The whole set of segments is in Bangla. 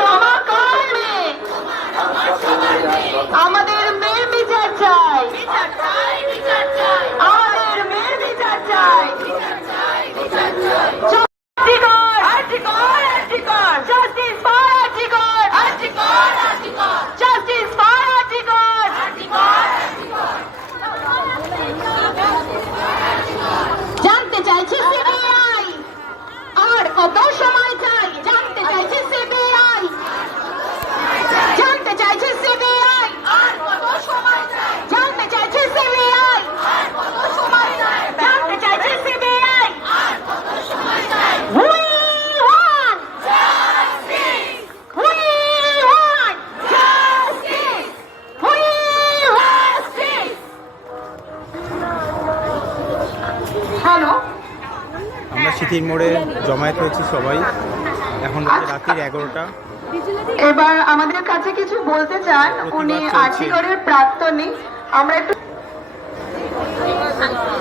তোমার আমাদের মেয়ে বিচার চাই। আমাদের মেয়ে বিচার চাই article article article justice for article article article justice for article জানতে চাইছে সিবিআই আর কত সময় চাই জানতে চাইছে সিবিআই জানতে চাইছে সিবিআই আর কত সময় চাই জানতে চাইছে সিবিআই আর কত সময় চাই জানতে চাইছে সিবিআই আর কত সময় চাই we want justice we want justice we justice hello আমরা সিটির মোড়ে জমায়েত হয়েছি সবাই। এখন বাজে রাত্রির এগারোটা। এবার আমাদের কাছে কিছু বলতে চান। উনি। আর্টিকলের প্রাক্তনী। আমরা একটু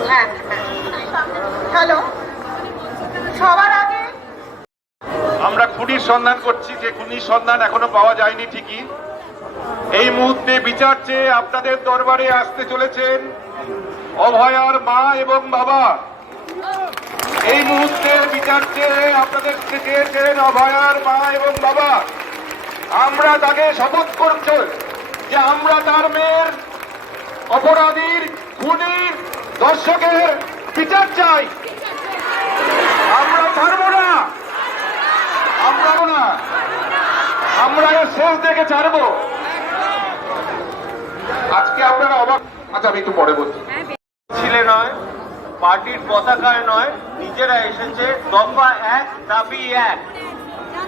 হ্যাঁ। হ্যালো। সবার আগে আমরা খুনির সন্ধান করছি। যে খুনির সন্ধান এখনও পাওয়া যায়নি ঠিকই। এই মুহূর্তে বিচার চেয়ে আপনাদের দরবারে আসতে চলেছেন অভয়ার মা এবং বাবা। এই মুহূর্তের বিচার চেয়ে আপনাদের চেয়েছেন অভয়ার মা এবং বাবা। আমরা তাকে শপথ করছি যে আমরা তার মেয়ের অপরাধীর খুনির দর্শকের বিচার চাই। আমরা ছাড়বো না। আমরা না। আমরা এর শেষ দেখে ছাড়বো। আজকে আপনারা অবাক আচ্ছা আমি একটু পরে বলছি। ছিলে নয়। পার্টির পতাকায় নয়, নিজেরা এসেছে। দফা এক, দাবি এক।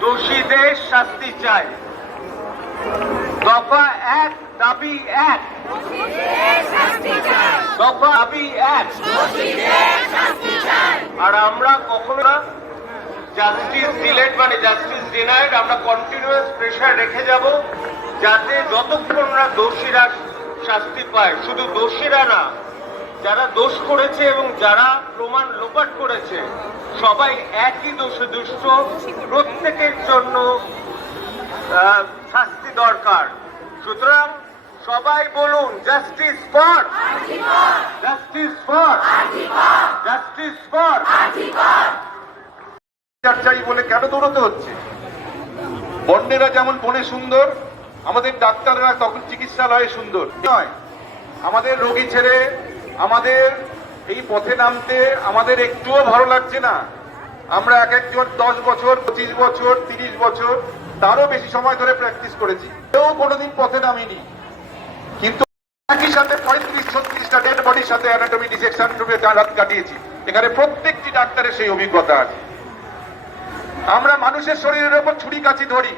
দোষীদের শাস্তি চাই। দফা এক, দাবি এক। দফা দাবি এক। আর আমরা কখনো না জাস্টিস ডিলেড মানে জাস্টিস ডিনাইড আমরা কন্টিনিউয়াস প্রেশার রেখে যাব, যাতে যতক্ষণ না দোষীরা শাস্তি পায়। শুধু দোষীরা না যারা দোষ করেছে এবং যারা প্রমাণ লোপাট করেছে সবাই একই দোষে দুষ্ট প্রত্যেকের জন্য শাস্তি দরকার সুতরাং সবাই বলুন justice for justice for justice for চাই বলে কেন দৌড়তে হচ্ছে বন্ডেরা যেমন বনে সুন্দর আমাদের ডাক্তাররা তখন চিকিৎসালয়ে সুন্দর নয় আমাদের রোগী ছেড়ে আমাদের এই পথে নামতে আমাদের একটুও ভালো লাগছে না। আমরা এক একজন দশ বছর, পঁচিশ বছর, তিরিশ বছর, তারও বেশি সময় ধরে প্র্যাকটিস করেছি। কেউ কোনোদিন পথে নামিনি। কিন্তু একই সাথে পঁয়ত্রিশ, ছত্রিশটা ডেড বডির সাথে অ্যানাটমি ডিসেকশন রুমে রাত কাটিয়েছি, এখানে প্রত্যেকটি ডাক্তারের সেই অভিজ্ঞতা আছে। আমরা মানুষের শরীরের উপর ছুরি কাছি ধরি।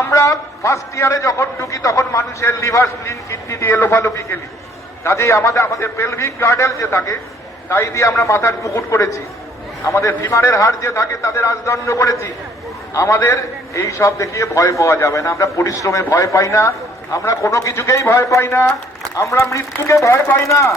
আমরা ফার্স্ট ইয়ারে যখন ঢুকি, তখন মানুষের লিভার স্প্লিন কিডনি দিয়ে লোফালোফি খেলি। কাজেই আমাদের আমাদের পেলভিক গার্ডেল যে থাকে, তাই দিয়ে আমরা মাথার মুকুট করেছি। আমাদের ফিমারের হাড় যে থাকে, তাদের আজদণ্ড করেছি। আমাদের এই সব দেখিয়ে ভয় পাওয়া যাবে না। আমরা পরিশ্রমে ভয় পাই না। আমরা কোনো কিছুকেই ভয় পাই না। আমরা মৃত্যুকে ভয় পাই না।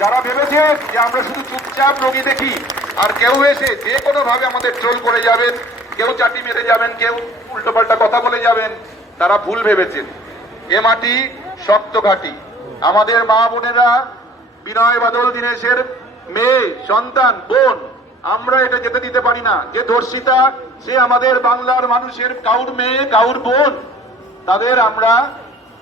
যারা ভেবেছে যে আমরা শুধু চুপচাপ রোগী দেখি, আর কেউ এসে যে কোনো ভাবে আমাদের ট্রোল করে যাবেন, কেউ চাটি মেরে যাবেন, কেউ উল্টোপাল্টা কথা বলে যাবেন, তারা ভুল ভেবেছেন। এ মাটি শক্ত ঘাটি। আমাদের মা বোনেরা, বিনয় বাদল, দীনেশের মেয়ে, সন্তান, বোন, আমরা এটা যেতে দিতে পারি না। যে ধর্ষিতা, সে আমাদের বাংলার মানুষের কাউর মেয়ে, কাউর বোন, তাদের আমরা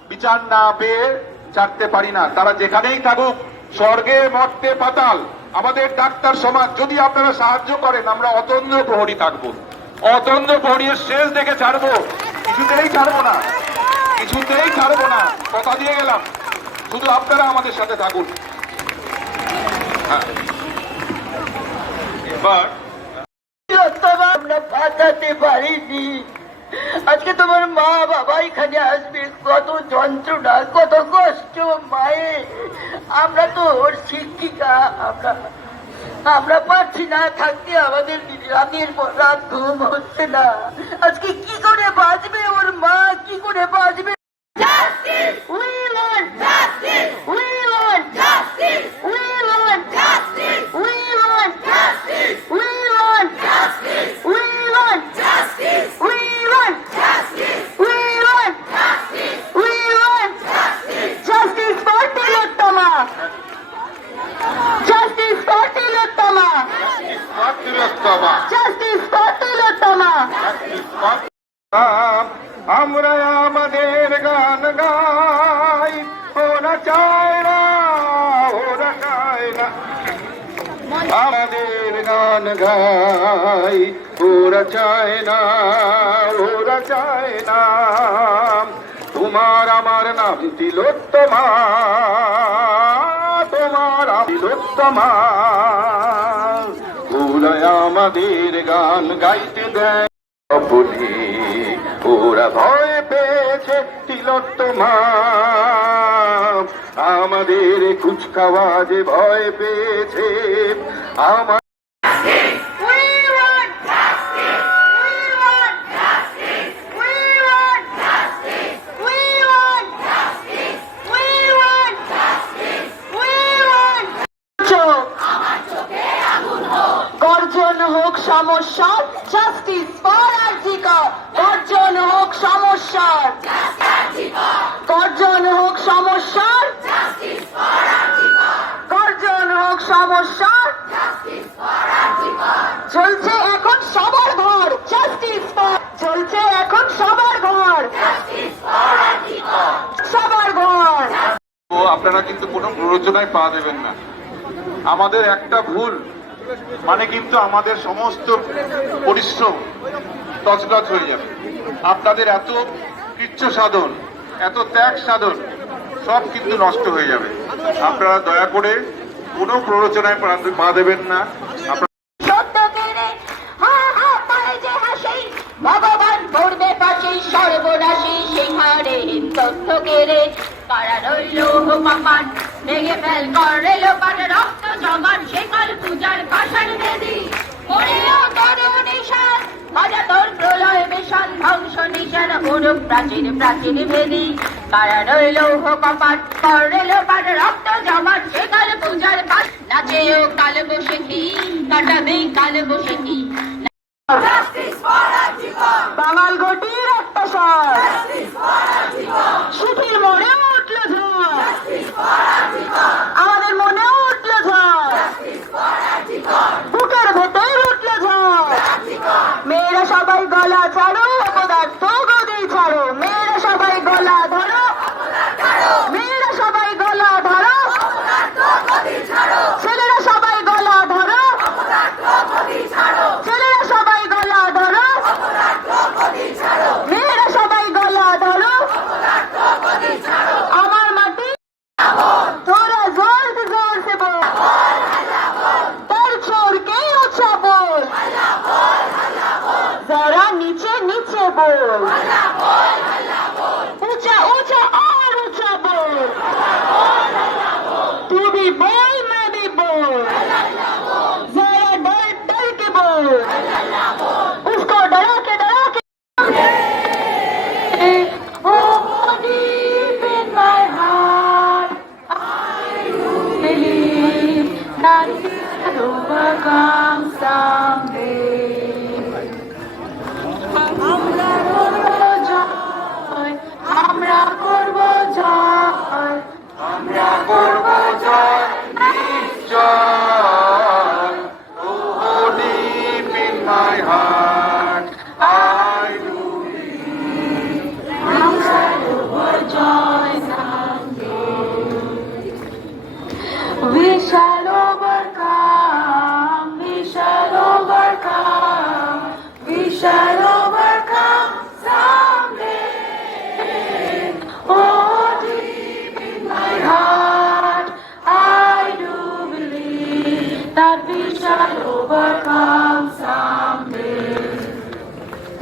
বিচার না পেয়ে ছাড়তে পারি না। তারা যেখানেই থাকুক, স্বর্গে মর্তে পাতাল। আমাদের ডাক্তার সমাজ, যদি আপনারা সাহায্য করেন, আমরা অতন্দ্র প্রহরী থাকব। অতন্দ্র প্রহরীর শেষ দেখে ছাড়বো। কিছুতেই ছাড়বো না। কিছুতেই ছাড়বো না। কথা দিয়ে গেলাম। শুধু আপনারা আমাদের সাথে থাকুন। হ্যাঁ। আজকে তোমার মা বাবা এখানে আসবে। কত যন্ত্রণা, কত কষ্ট মায়ে আমরা তো ওর শিক্ষিকা, আমরা আমরা পারছি না থাকতে আমাদের রাতের পর রাত ঘুম হচ্ছে না। আজকে কি করে বাঁচবে ওর মা? কি করে বাঁচবে? আমাদের গান গাই, ওরা চায় না ওরা চায় না তোমার আমার নাম তিলোত্তমা, তোমার তিলোত্তমা। ওরা আমাদের গান গাইতে দেয় বলি ওরা ভয় পেয়েছে তিলোত্তমা। আমাদের কুচকাওয়াজে ভয় পেয়েছে। আমার We সমস্যার চলছে এখন সবার ঘর। জাস্টিস ফর চলছে এখন সবার ঘর। সবার ঘর। তো আপনারা কিন্তু কোনো প্ররোচনায় পা দেবেন না। আমাদের একটা ভুল মানে কিন্তু আমাদের সমস্ত পরিশ্রম তছনছ হয়ে যাবে। আপনাদের এত কৃচ্ছ সাধন, এত ত্যাগ সাধন, সব কিন্তু নষ্ট হয়ে যাবে। আপনারা দয়া করে কোনো প্ররোচনায় পা- দেবেন না। ভগবান ভেঙে ফেল করে লোপান, রক্ত জমান শেখর পূজার ভাষণ মজা তোর প্রলয় মিশন ধ্বংস নিশান অনুপ প্রাচীর প্রাচীর ভেদি। কারা রইল কপাট করে লোপান রক্ত জমাট সে কাল পূজার ভাষ নাচেও কাল বসে কি কাটাবে কাল বসে কি? বাঙাল ঘটির অত্যাচার 我老婆 shall overcome, we shall overcome, we shall overcome someday. Oh, deep in my heart, I do believe that we shall overcome someday.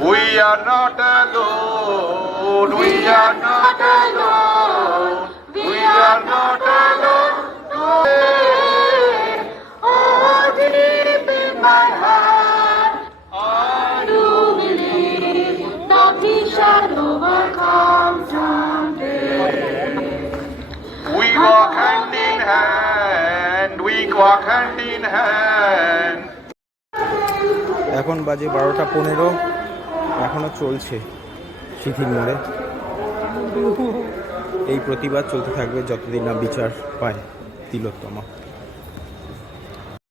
We are not alone. We are not alone. We are not alone. Oh, এখন বাজে বারোটা পনেরো। এখনও চলছে শিথিল মোড়ে। এই প্রতিবাদ চলতে থাকবে যতদিন না বিচার পায় তিলোত্তমা।